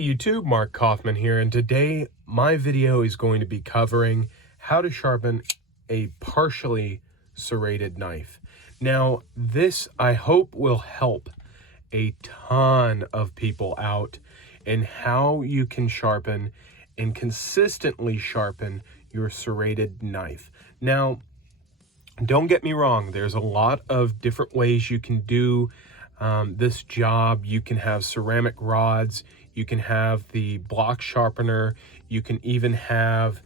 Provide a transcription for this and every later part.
Hey YouTube, Mark Kaufman here, and today my video is going to be covering how to sharpen a partially serrated knife. Now, this I hope will help a ton of people out in how you can sharpen and consistently sharpen your serrated knife. Now, don't get me wrong, there's a lot of different ways you can do this job. You can have ceramic rods, you can have the block sharpener, you can even have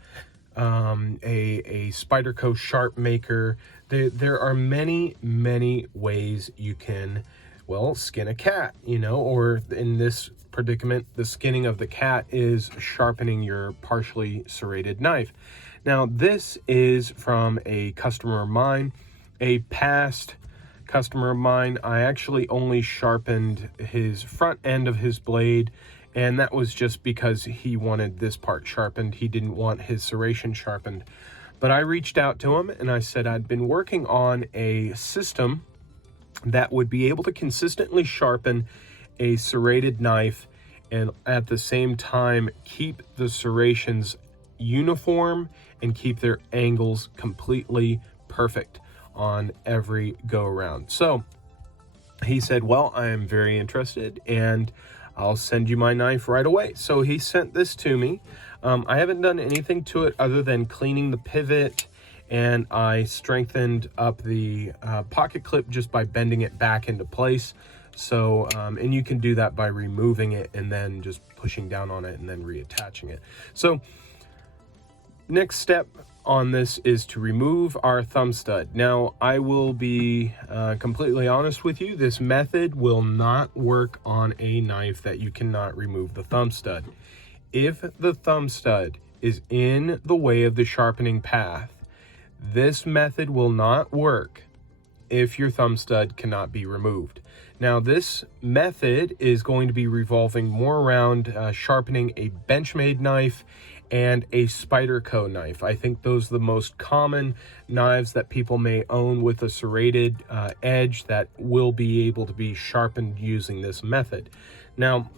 a Spyderco sharp maker. There are many ways you can, well, skin a cat, you know, or in this predicament, the skinning of the cat is sharpening your partially serrated knife. Now, this is from a customer of mine, a past customer of mine. I actually only sharpened his front end of his blade, and that was just because he wanted this part sharpened. He didn't want his serration sharpened. But I reached out to him and I said I'd been working on a system that would be able to consistently sharpen a serrated knife and at the same time keep the serrations uniform and keep their angles completely perfect on every go around. So he said, well, I am very interested and I'll send you my knife right away. So he sent this to me. I haven't done anything to it other than cleaning the pivot, and I strengthened up the pocket clip just by bending it back into place. So, and you can do that by removing it and then just pushing down on it and then reattaching it. So next step on this is to remove our thumb stud. Now, I will be completely honest with you. This method will not work on a knife that you cannot remove the thumb stud. If the thumb stud is in the way of the sharpening path, this method will not work if your thumb stud cannot be removed. Now, this method is going to be revolving more around sharpening a Benchmade knife and a Spyderco knife. I think those are the most common knives that people may own with a serrated edge that will be able to be sharpened using this method. Now,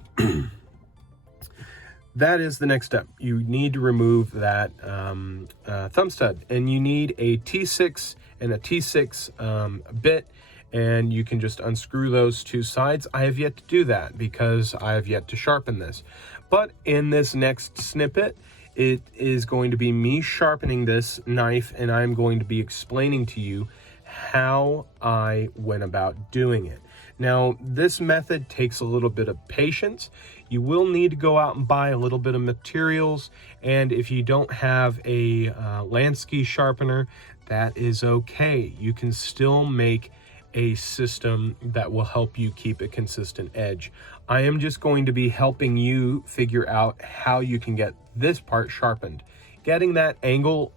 that is the next step. You need to remove that thumb stud, and you need a T6 and a T6 bit, and you can just unscrew those two sides. I have yet to do that because I have yet to sharpen this. But in this next snippet, it is going to be me sharpening this knife, and I'm going to be explaining to you how I went about doing it. Now, this method takes a little bit of patience. You will need to go out and buy a little bit of materials, and if you don't have a Lansky sharpener, that is okay. You can still make a system that will help you keep a consistent edge. I am just going to be helping you figure out how you can get this part sharpened. Getting that angle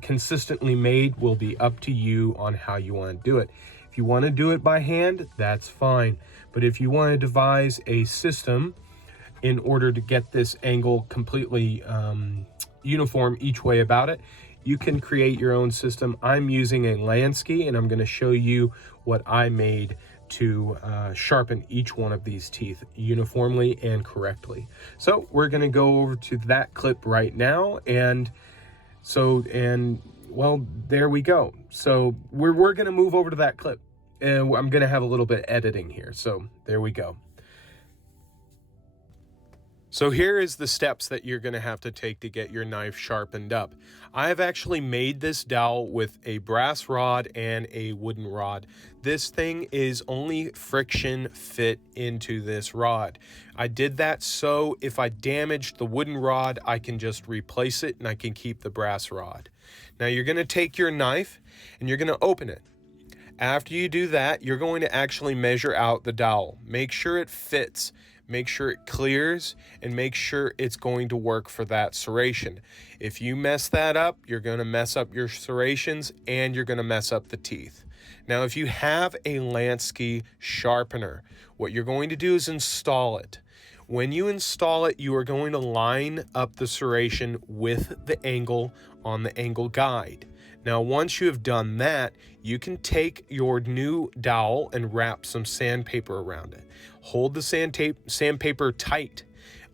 consistently made will be up to you on how you want to do it. If you want to do it by hand, that's fine. But if you want to devise a system in order to get this angle completely uniform each way about it, you can create your own system. I'm using a Lansky, and I'm going to show you what I made to sharpen each one of these teeth uniformly and correctly. So we're going to go over to that clip right now, and well, there we go. So we're going to move over to that clip, and I'm going to have a little bit of editing here. So there we go. So here is the steps that you're going to have to take to get your knife sharpened up. I have actually made this dowel with a brass rod and a wooden rod. This thing is only friction fit into this rod. I did that so if I damaged the wooden rod, I can just replace it and I can keep the brass rod. Now you're going to take your knife and you're going to open it. After you do that, you're going to actually measure out the dowel. Make sure it fits. Make sure it clears, and make sure it's going to work for that serration. If you mess that up, you're going to mess up your serrations and you're going to mess up the teeth. Now, if you have a Lansky sharpener, what you're going to do is install it. When you install it, you are going to line up the serration with the angle on the angle guide. Now, once you have done that, you can take your new dowel and wrap some sandpaper around it. Hold the sandpaper tight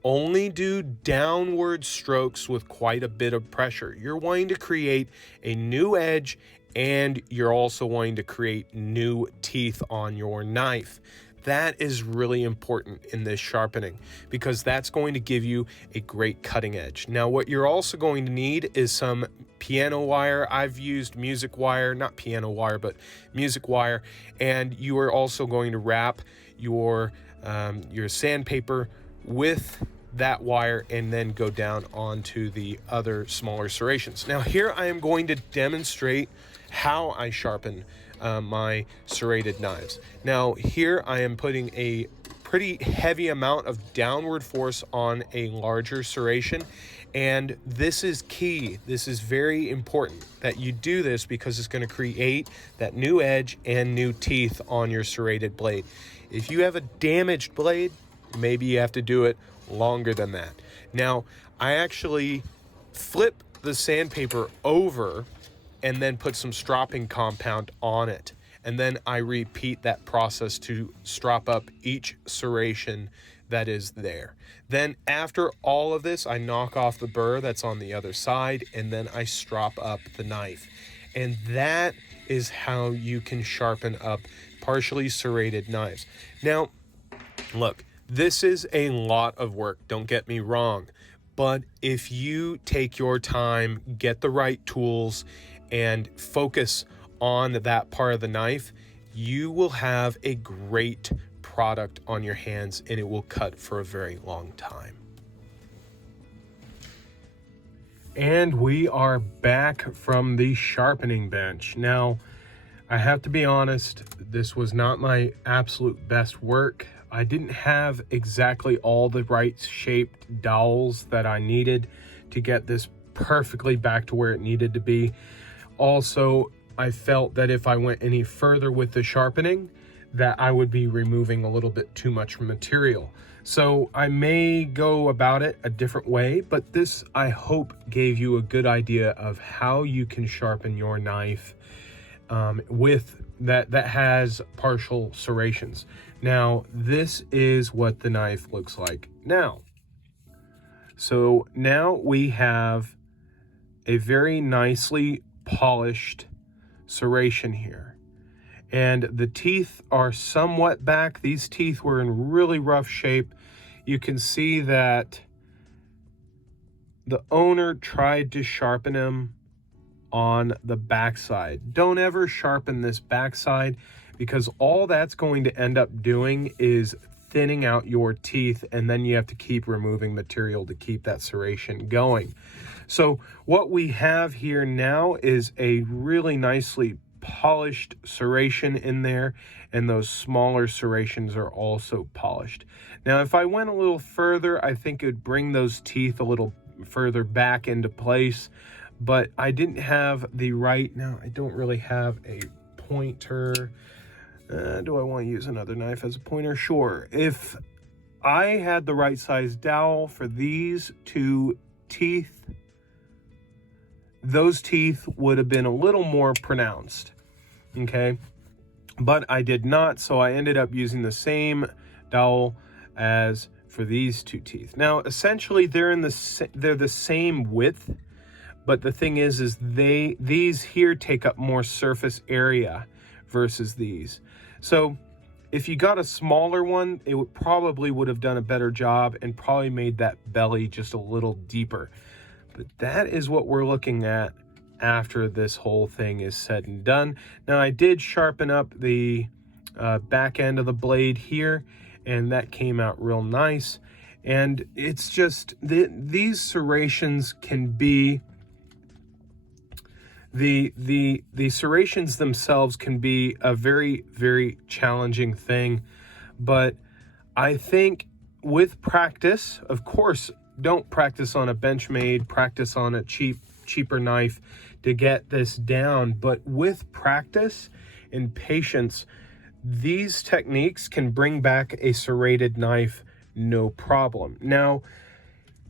only do downward strokes with quite a bit of pressure. You're wanting to create a new edge, and you're also wanting to create new teeth on your knife. That is really important in this sharpening, because that's going to give you a great cutting edge. Now, what you're also going to need is some piano wire. I've used music wire, not piano wire, but music wire. And you are also going to wrap your sandpaper with that wire and then go down onto the other smaller serrations. Now, here I am going to demonstrate how I sharpen my serrated knives. Now, here I am putting a pretty heavy amount of downward force on a larger serration, and this is key. This is very important that you do this, because it's going to create that new edge and new teeth on your serrated blade. If you have a damaged blade, maybe you have to do it longer than that. Now, I actually flip the sandpaper over and then put some stropping compound on it. And then I repeat that process to strop up each serration that is there. Then after all of this, I knock off the burr that's on the other side, and then I strop up the knife. And that is how you can sharpen up partially serrated knives. Now, look, this is a lot of work, don't get me wrong. But if you take your time, get the right tools, and focus on that part of the knife, you will have a great product on your hands, and it will cut for a very long time. And we are back from the sharpening bench. Now, I have to be honest, this was not my absolute best work. I didn't have exactly all the right shaped dowels that I needed to get this perfectly back to where it needed to be. Also, I felt that if I went any further with the sharpening, that I would be removing a little bit too much material. So I may go about it a different way, but this, I hope, gave you a good idea of how you can sharpen your knife with that has partial serrations. Now, this is what the knife looks like now. So now we have a very nicely polished serration here, and the teeth are somewhat back. These teeth were in really rough shape. You can see that the owner tried to sharpen them on the backside. Don't ever sharpen this backside, because all that's going to end up doing is thinning out your teeth, and then you have to keep removing material to keep that serration going. So what we have here now is a really nicely polished serration in there, and those smaller serrations are also polished. Now, if I went a little further, I think it would bring those teeth a little further back into place, but I didn't have the right, now I don't really have a pointer. Do I want to use another knife as a pointer? Sure. If I had the right size dowel for these two teeth, those teeth would have been a little more pronounced, okay? But I did not, so I ended up using the same dowel as for these two teeth. Now, essentially, they're the same width, but the thing is these here take up more surface area versus these. So if you got a smaller one, it probably would have done a better job and probably made that belly just a little deeper. But that is what we're looking at after this whole thing is said and done. Now, I did sharpen up the back end of the blade here, and that came out real nice. And it's just, these serrations can be, the serrations themselves can be a very, very challenging thing. But I think with practice, of course, don't practice on a Benchmade, practice on a cheaper knife to get this down. But with practice and patience, these techniques can bring back a serrated knife no problem. Now,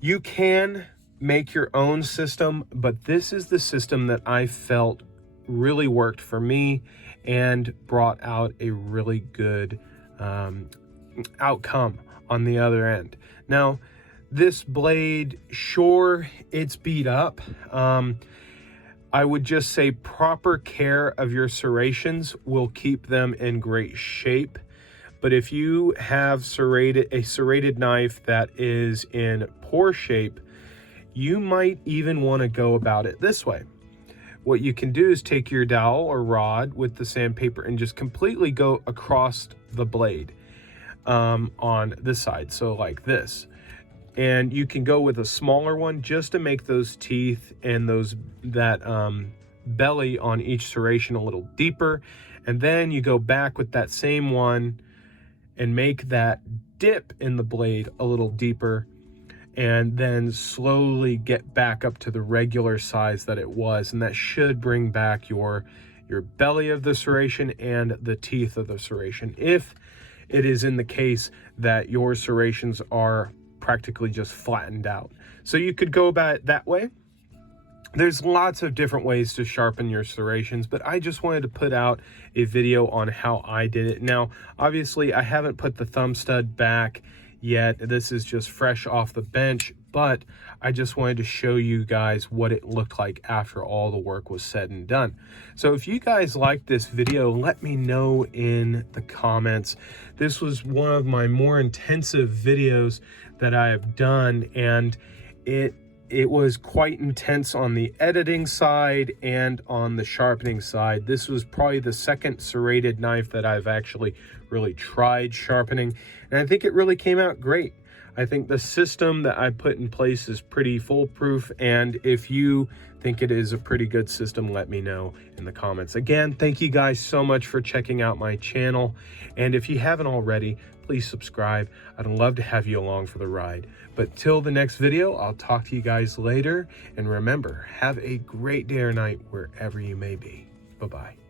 you can make your own system, but this is the system that I felt really worked for me and brought out a really good outcome on the other end. Now, This blade, sure, it's beat up. I would just say proper care of your serrations will keep them in great shape. But if you have a serrated knife that is in poor shape, you might even want to go about it this way. What you can do is take your dowel or rod with the sandpaper and just completely go across the blade on this side, so like this. And you can go with a smaller one just to make those teeth and that belly on each serration a little deeper. And then you go back with that same one and make that dip in the blade a little deeper, and then slowly get back up to the regular size that it was. And that should bring back your belly of the serration and the teeth of the serration, if it is in the case that your serrations are practically just flattened out. So you could go about it that way. There's lots of different ways to sharpen your serrations, but I just wanted to put out a video on how I did it. Now, obviously, I haven't put the thumb stud back yet. This is just fresh off the bench, but I just wanted to show you guys what it looked like after all the work was said and done. So if you guys liked this video, let me know in the comments. This was one of my more intensive videos that I have done, and it was quite intense on the editing side and on the sharpening side. This was probably the second serrated knife that I've actually really tried sharpening, and I think it really came out great. I think the system that I put in place is pretty foolproof, and if you think it is a pretty good system, let me know in the comments. Again, thank you guys so much for checking out my channel, and if you haven't already, please subscribe. I'd love to have you along for the ride. But till the next video, I'll talk to you guys later, and remember, have a great day or night wherever you may be. Bye-bye.